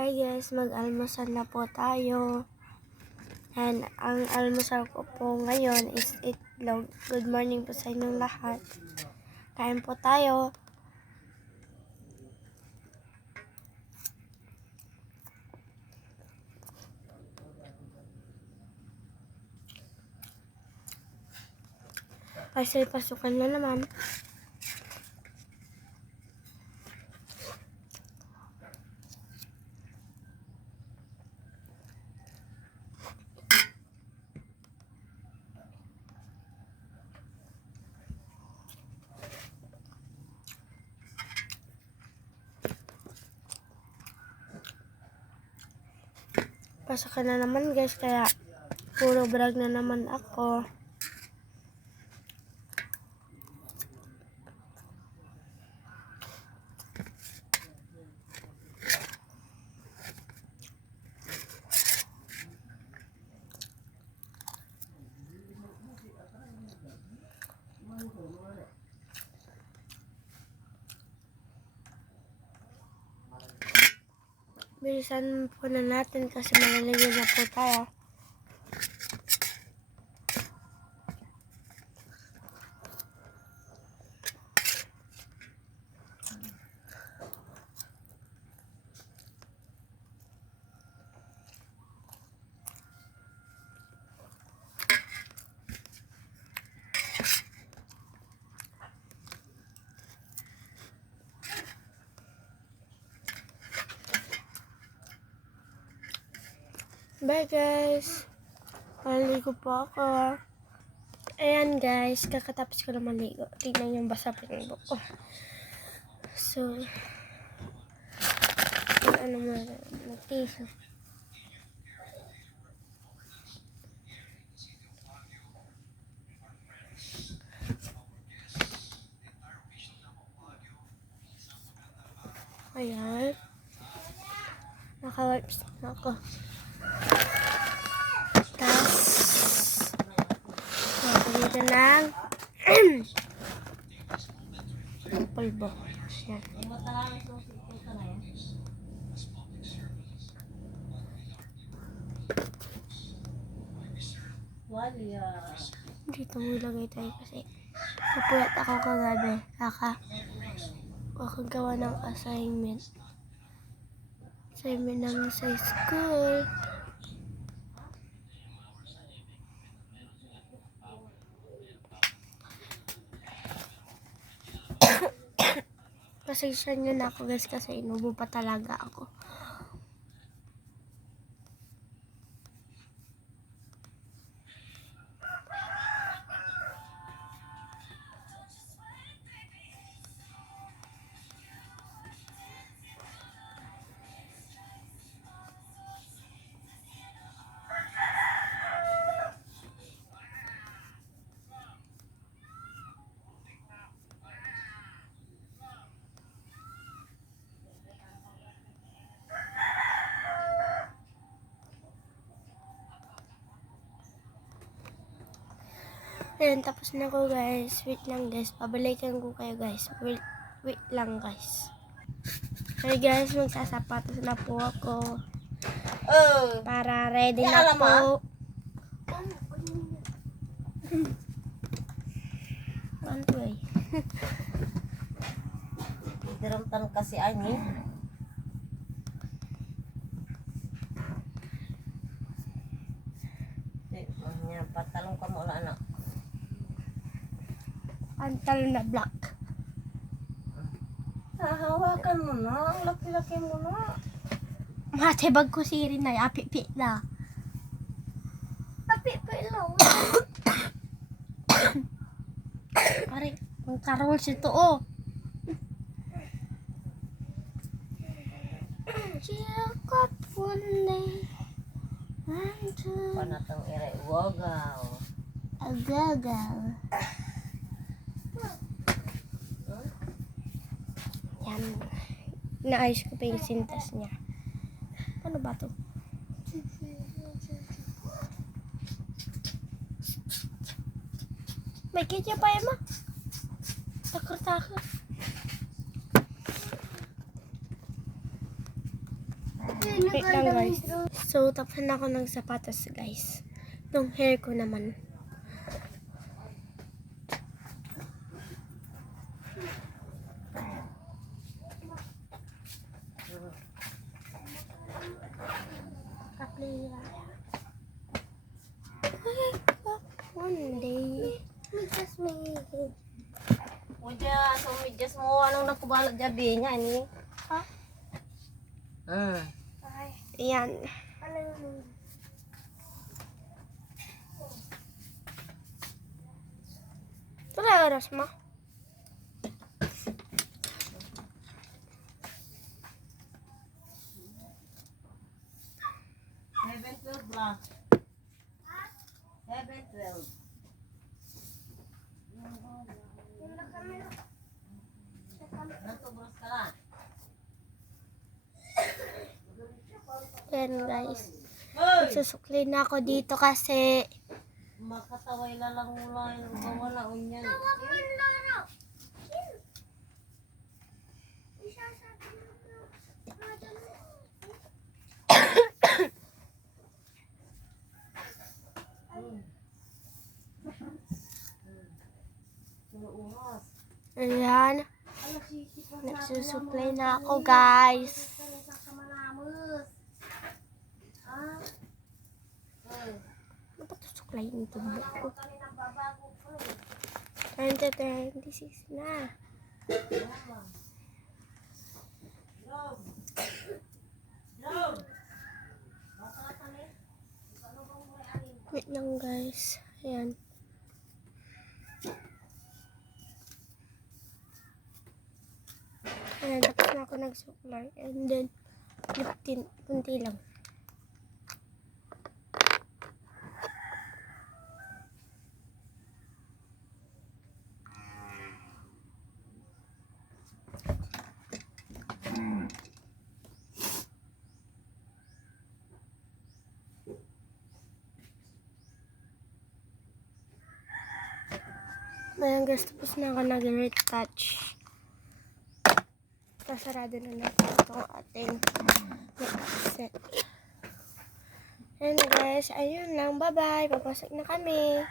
Hi guys, mag-almusal na po tayo. And ang almusal ko po ngayon is itlog. Good morning po sa inyong lahat. Kain po tayo. Kasi pasukan na naman. Pasukan na naman guys, kaya puro vlog na naman ako. Bilisan po na natin kasi malaligyan na po tayo. Bye guys! Maligo po ako. Ayan guys, kakatapos ko na maligo. Tignan yung basa pa yung buhok ko. So, ano mo na, mag-tissue. Ayan. Naka-wipes na ako. Tapos, dito ng pulbo. Ayan. Dito mo ilagay tayo kasi napuyat ako kagabi. Kakagawa ng assignment namin sa school. Pasensya nyo na ako guys kasi inubo pa talaga ako. Ayan, tapos na ko guys. Wait lang guys. Pabalikan ko kayo guys. Wait lang guys. Hey guys, magsasapatos na po ako. Para ready na po. Antoy. Diramtan kasi ani. Patalong ka mo anak. Pantalon na black. Hahawakan mo na. Ang laki-laki mo na. Matibag ko si Rinay. Api-pi na. Api-pi lang. Pare, ang karol si to oh. Chilkot punay. Panatang ire wagaw. Agagal. Yan. Naayos ko pa yung sintas niya. Ano ba to? May kitya pa yan ma. Takar-takar. Wait lang guys. So, tapos na ako ng sapatos guys. Yung hair ko naman. One day. Uja, so medyas mo, anong nakubalot jabi niya ini? Ha? Ayan. Ito na oras mo. Heaven 12 lang. Heaven 12. Natubos ka lang. Ayan guys. Hoy! Susukli na ako dito kasi Makataway lang mula yung wala unyan. ayan. Nagsusuklay na ako guys. Ano ba ito suklay nito buko? 2026 na. Wait lang guys. Ayan. Ayan, tapos na ako nagsuklay. And then, kunti lang. Ayan guys, tapos na ako nag-retouch. Pasarado na natin itong ating makeup set. And guys, ayun lang. Bye-bye. Papasok na kami.